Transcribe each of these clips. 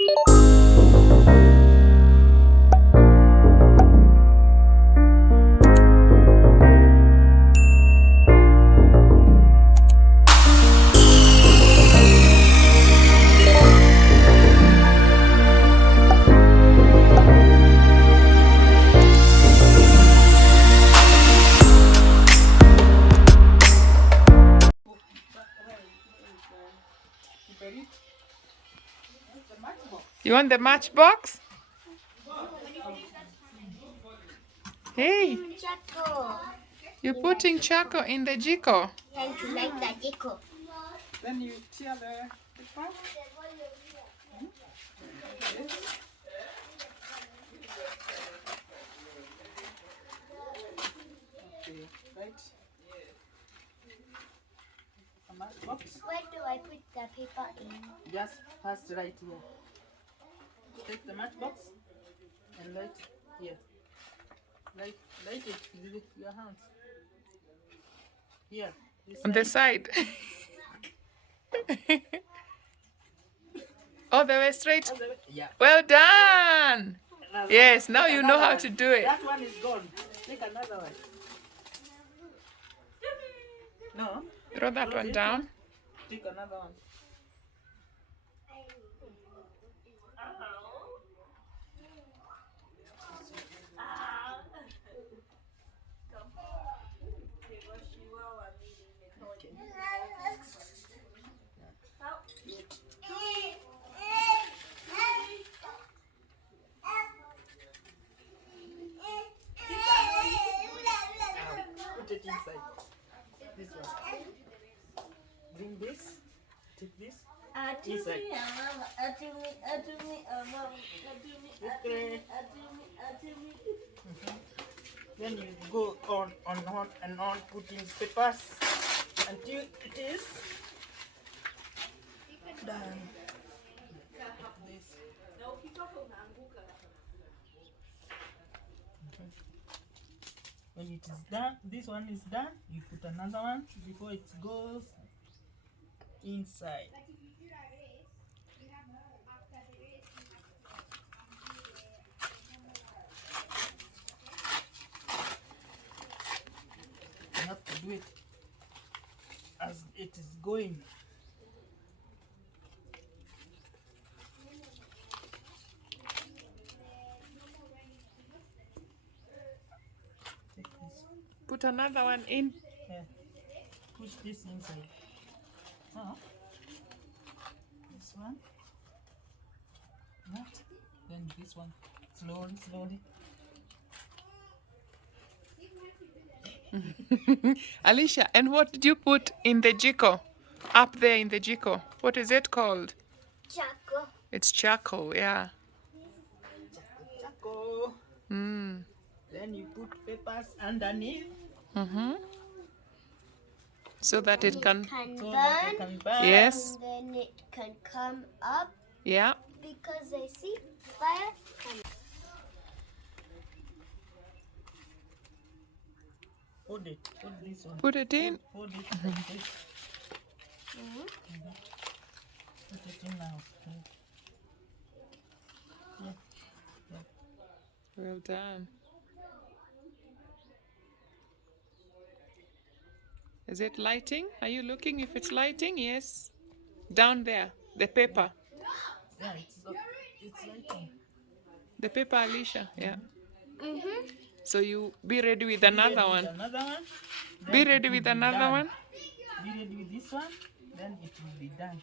You want the matchbox? Hey, Charcoal. you're putting charcoal in the jiko. Time to light the jiko. Then you tear the pipe. Okay, right. A matchbox. Where do I put the paper in? Just first right here. Take the matchbox and light here. Light it with your hands. Here. On the side. All the way straight? Yeah. Well done! Yes, now you know how to do it. That one is gone. Take another one. No. Throw that one down. Take another one. Put it inside. This one. Bring this. Take this. Inside. Okay. Then you go on and on, putting peppers until it is done. This. When it is done, this one is done, you put another one before it goes inside. You have to do it as it is going. Take this. Put another one in. Yeah. Push this inside. Now, this one. That. Then this one. Slowly. Alicia, and what did you put in the jiko? Up there in the jiko. What is it called? Charcoal. It's charcoal, yeah. Charcoal. Mm. Then you put peppers underneath Mm-hmm. So that it can, so that it can burn. yes, And then it can come up yeah. because I see fire coming. Hold it. Hold this one. Put it in. Hold it like this. Put it in now. Yeah. Well done. Is it lighting? Are you looking if it's lighting? Yes. Down there, the paper. Yeah, it's lighting. The paper, Alicia. Yeah. Mm-hmm. So you be ready with another one. Another one. Be then ready it with will be another done. one. Be ready with this one. Then it will be done.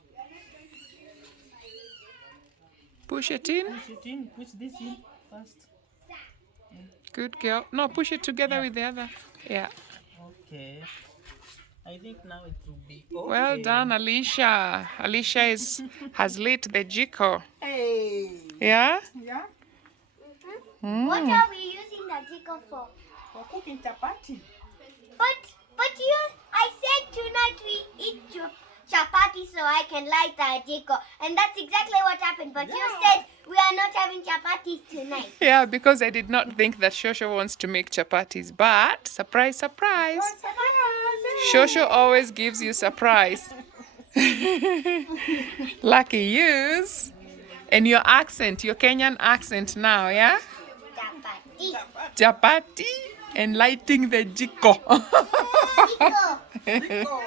Push it in. Push it in. Push this in first. Good girl. No, push it together with the other. Yeah. Okay. I think now it will be okay. Well done, Alicia. Alicia has lit the jiko. Hey. Yeah? Yeah. What are we using the jiko for? For cooking chapati. But I said tonight we eat chapati so I can light the jiko, and that's exactly what happened. But you said we are not having chapatis tonight. Yeah, because I did not think that Shosho wants to make chapatis. But, surprise, surprise. Shosho always gives you surprise. Lucky yous. And your accent, your Kenyan accent now, yeah? Chapati. Chapati and lighting the jiko. Jiko. Jiko.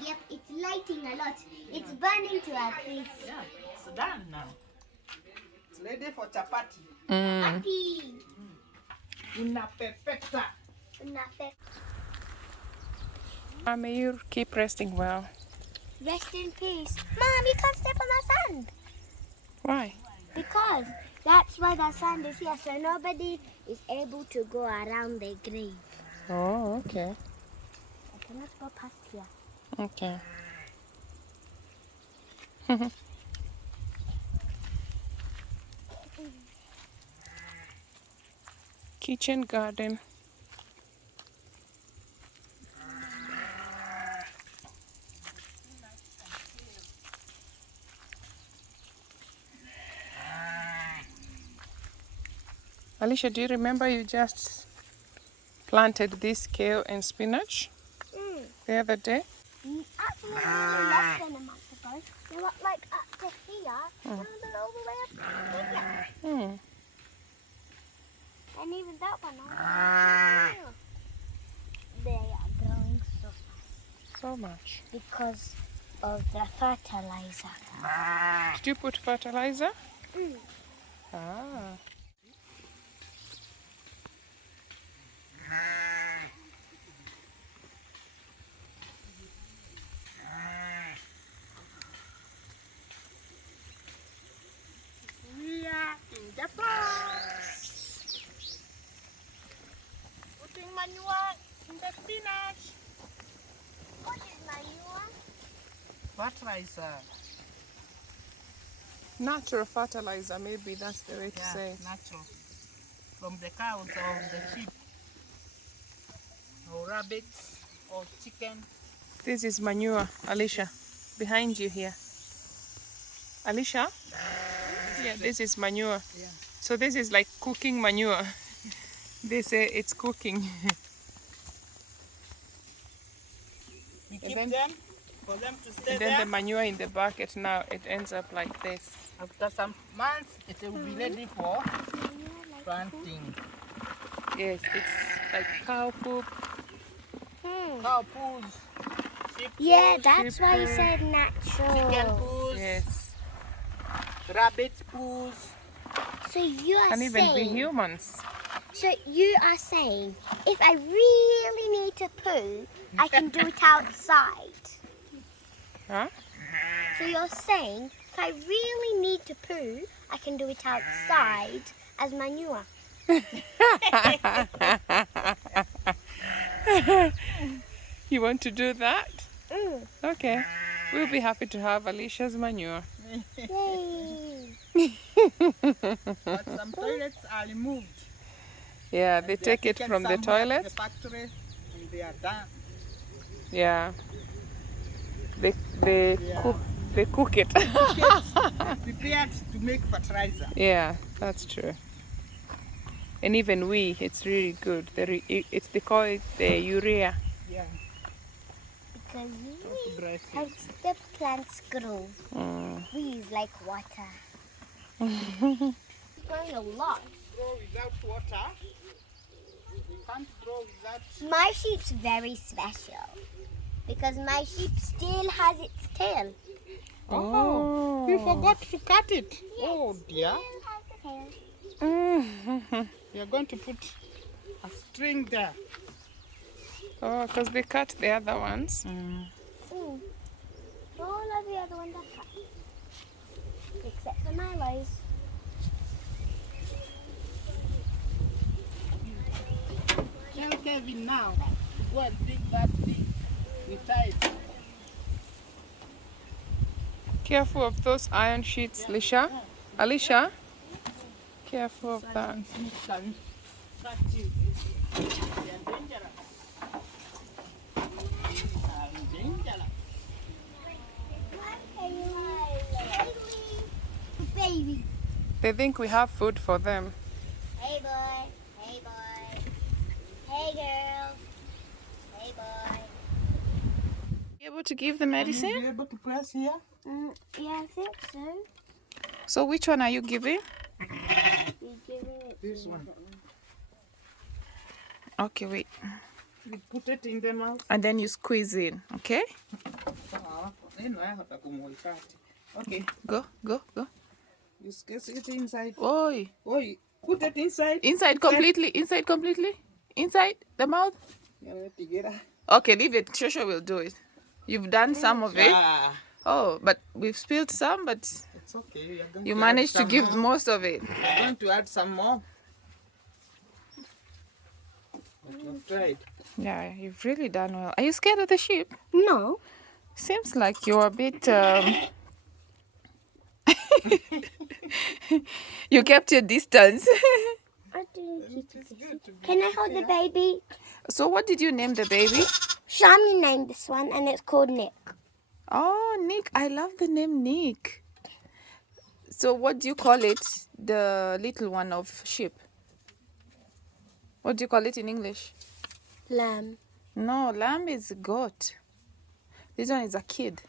Yep, it's lighting a lot. It's burning to a crisp. Yeah, it's done now. It's ready for chapati. Chapati. Una perfecta. May you keep resting well. Rest in peace. Mom, you can't step on the sand. Why? Because that's why the sand is here, so nobody is able to go around the grave. Oh, okay. I cannot go past here. Okay. Kitchen garden. Alicia, do you remember you just planted this kale and spinach the other day? Actually, less than a month ago. They were like up to here, and then all the way up to here. Hmm. And even that one all the way up to here. They are growing so fast So much. because of the fertilizer. Did you put fertilizer? Mm. Ah. We are in the forest. Putting manure in the spinach. What is manure? Fertilizer. Natural fertilizer, maybe that's the way to Yeah, say it. natural. From the cows or the sheep. Or rabbits or chicken. This is manure, Alicia, behind you here. Alicia? Yeah, this is manure. Yeah. So this is like cooking manure. They say it's cooking. We keep then- them for them to stay And then there. the manure in the bucket now, it ends up like this. After some months, it will be ready for planting. Yes, it's like cow poop. Cow poos, sheep Yeah, poos, that's why you poo. said chicken natural. poos, Yes. rabbit poos. So you are And even we saying, humans. so you are saying, if I really need to poo, I can do it outside. Huh? So you're saying, if I really need to poo, I can do it outside as manure. You want to do that? Mm. Okay. We'll be happy to have Alicia's manure. Yay! But some toilets are removed. Yeah, they are take it taken from the somewhere to toilet. the factory and they are done. Yeah. They Yeah. cook it. Prepared to make fertilizer. Yeah, that's true. And even it's really good. They call it the urea. Yeah. Because To we dress it. help the plants grow. Mm. We use like water. Growing a lot. Grow without water. We can't grow without. My sheep's very special because my sheep still has its tail. Oh, we forgot to cut it. Oh dear. Still has the tail. We are going to put a string there. Oh, because they cut the other ones. Mm. All of the other ones are cut. Except for Milo's. Tell Kevin now. Go and dig that thing. We tie it. Careful of those iron sheets, Alicia. Alicia, careful of that. Snakes can cut you. They are dangerous. They are dangerous. Baby. They think we have food for them. Hey boy. Hey boy. Hey girl. Hey boy. Able to give the Will medicine? you be able to press here? Yeah, I think so. So which one are you giving? You're giving it This one. Okay, wait. You put it in the mouth. And then you squeeze in, okay? Okay, Go, go, go. you squeeze it inside. Oi. Oh, you put it inside. Inside completely, inside completely. Inside the mouth. Okay, leave it. Shosho will do it. You've done some of it. Ah, Oh, but we've spilled some, but it's okay. You're going you to managed add to some give more. most of it. You're going to add some more. But you've tried. Yeah, you've really done well. Are you scared of the sheep? No. Seems like you're a bit... You kept your distance. I didn't It is good to be Can I hold the baby? So what did you name the baby? Shami named this one and it's called Nick. Oh, Nick. I love the name Nick. So what do you call it? The little one of sheep. What do you call it in English? Lamb. No, lamb is goat. This one is a kid.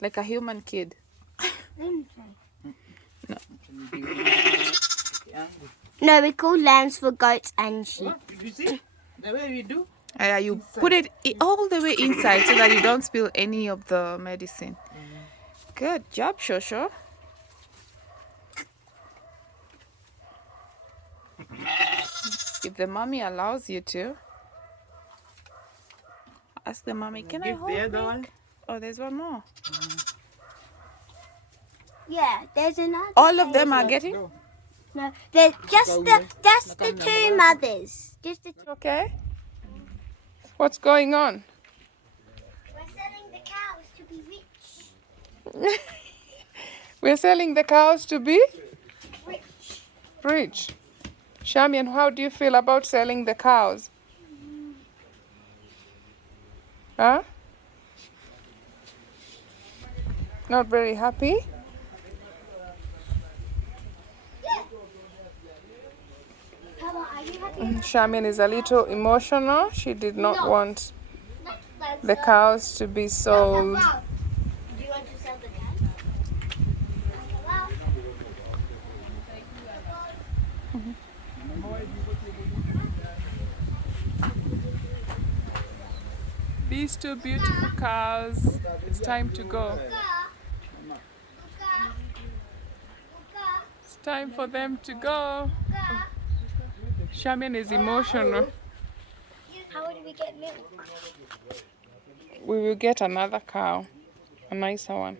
Like a human kid. No, we call lambs for goats and sheep. What? Did you see the way we do? You put it all the way inside so that you don't spill any of the medicine. Good job, Shosho. If the mommy allows you to, ask the mommy, can I Give hold the other milk? one. Oh, there's one more. Yeah, there's another. All of them are baby. getting? Go. No, there's just the two mothers. Just the two. Okay. What's going on? We're selling the cows to be rich. We're selling the cows to be Rich. rich. Shamian, how do you feel about selling the cows? Huh? Not very happy? Papa, are you happy? Shamian is a little emotional. She did not want the cows to be sold. Do you want to sell the cows? These two beautiful cows. It's time to go. It's time for them to go. Shamian is emotional. How would we get milk? We will get another cow, a nicer one.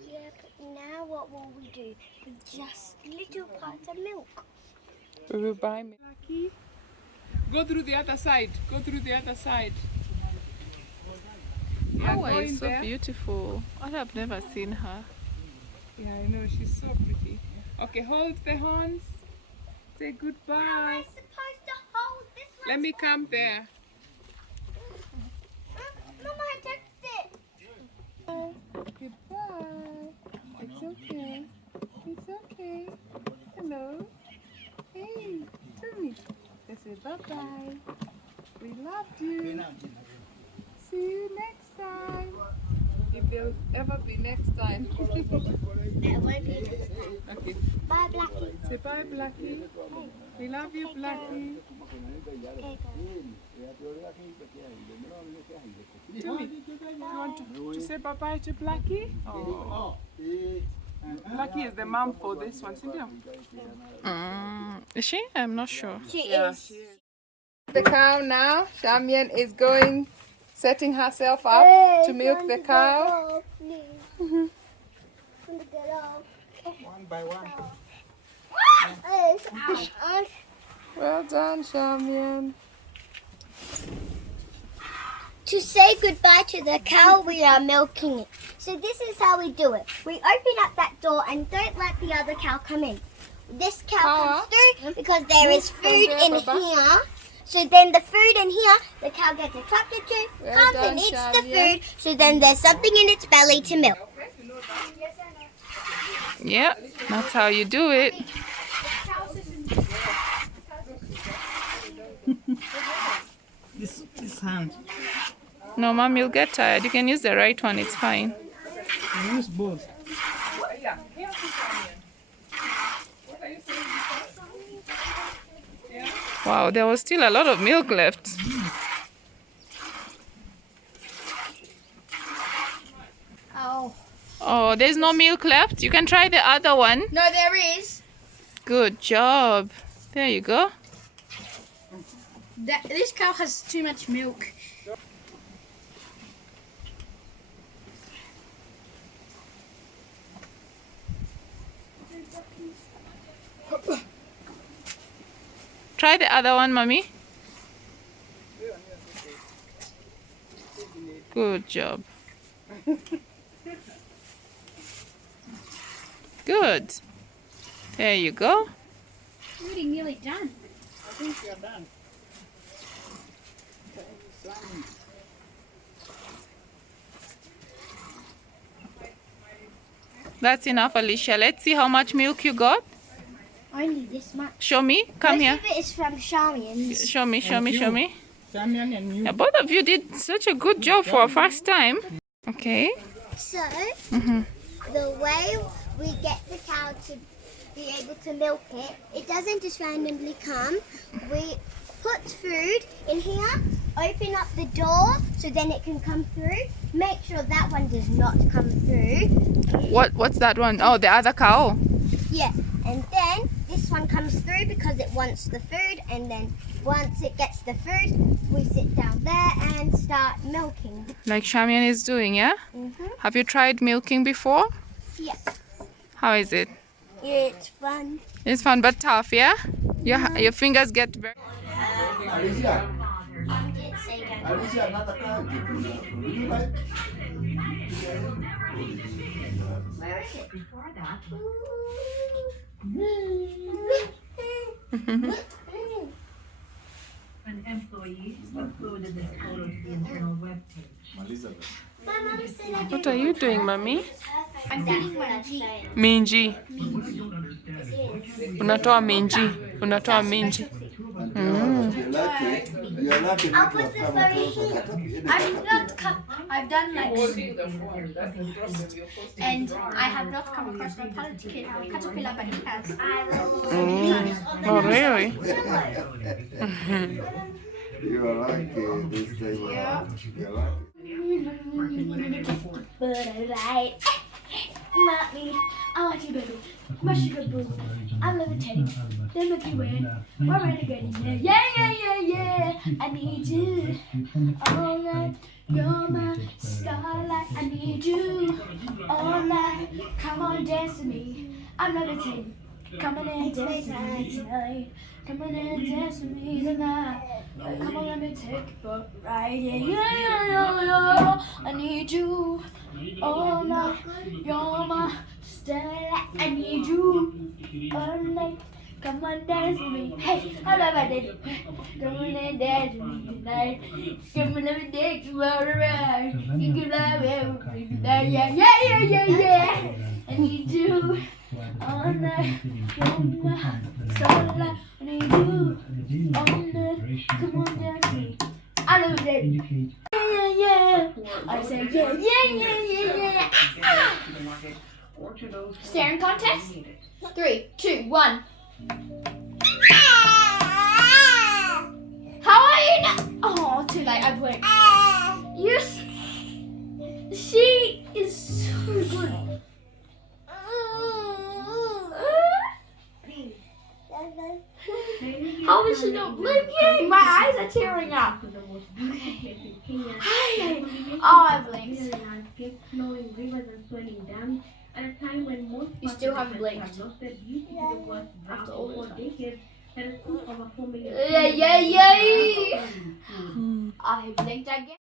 Yeah, but now what will we do with just little parts of milk? We will buy milk. Go through the other side. Go through the other side. Yeah, Oh, go it's in so there. beautiful. I have never seen her. Yeah, I know. She's so pretty. Okay, hold the horns. Say How am goodbye. I supposed to hold this one? Let me come there. Mama, I touched it. Goodbye. It's okay. It's okay. Hello. Hey, tell me. They say bye-bye. We love you. See you next time. If there'll ever be next time. There won't be next time. Okay. Bye, Blackie. Say bye, Blackie. We love you, Blackie. Okay, Tell me, do you want to say bye-bye to Blackie? Oh. Blackie is the mom for this one, Cynthia. Is she? I'm not sure. She is. The cow now. Shamian is going, setting herself up to milk the cow. Please. One by one. Well done, Shamian. To say goodbye to the cow, we are milking it. So this is how we do it. We open up that door and don't let the other cow come in. This cow comes through because there is food in here. So then the food in here, the cow gets attracted to, Well comes done, and eats the Shamian. food. So then there's something in its belly to milk. Yeah, that's how you do it. This hand. No, Mom, you'll get tired. You can use the right one. It's fine. Use both. Wow, there was still a lot of milk left. Oh. Oh, there's no milk left? You can try the other one. No, there is. Good job. There you go. This cow has too much milk. Try the other one, Mommy. Good job. Good. There you go. Really nearly done. I think you're done. That's enough, Alicia. Let's see how much milk you got. Only this much. Show me. Come here. Most of it is from Charmian's. Show me, show me, show me. Samian and you. Yeah, both of you did such a good job for a first time. Okay. So, the way we get the cow to be able to milk it, it doesn't just randomly come. We put food in here, open up the door so then it can come through. Make sure that one does not come through. What's that one? Oh, the other cow. Yeah, and then this one comes through because it wants the food, and then once it gets the food, we sit down there and start milking. Like Shamian is doing, yeah? Mm-hmm. Have you tried milking before? Yes, How is it? it's fun. It's fun but tough, yeah? Your fingers get very... Alicia, Alicia, another card. Would you like? Where is it? An employee uploaded this photo to the internal web page. My mum said I What are you doing, Mommy? I'm doing minji. Minji. Unatoa minji. Unatoa minji. You're lucky. You're lucky I'll not to put have the come furry across here. that. I've not come. I've done like, and I have not come across a caterpillar, but it has. Oh, really? You are lucky this time around. You're lucky. But alright. Mommy, I want you, baby. My sugar boo. I'm levitating. The Milky Way. We're renegading. Yeah, yeah, yeah, yeah. I need you all night. You're my starlight. I need you all night. Come on, dance with me. I'm levitating. Come on and dance with me tonight. Come on and dance with me tonight. Come on, let me take it for a ride. Yeah, yeah, yeah, yeah, yeah. I need you all night. You're my starlight. I need you all night. Come on, dance with me. Hey, I love it. Come on and dance with me tonight. Come on, let me take you for a ride. You can love every night. Yeah, yeah, yeah, yeah, yeah. I need you all night. You're my starlight. I need you all night. Come on, dance with me. I love it. Yeah, yeah, yeah. I say yeah, yeah, yeah, yeah, yeah. Ah! Staring contest. 3, 2, 1. How are you now? Oh, too late. I blinked. She is so good. How is she not blinking? My eyes are tearing up. Okay. Oh, I blinked. You still haven't blinked. After all this time. Yeah, yeah, yeah. I blinked again.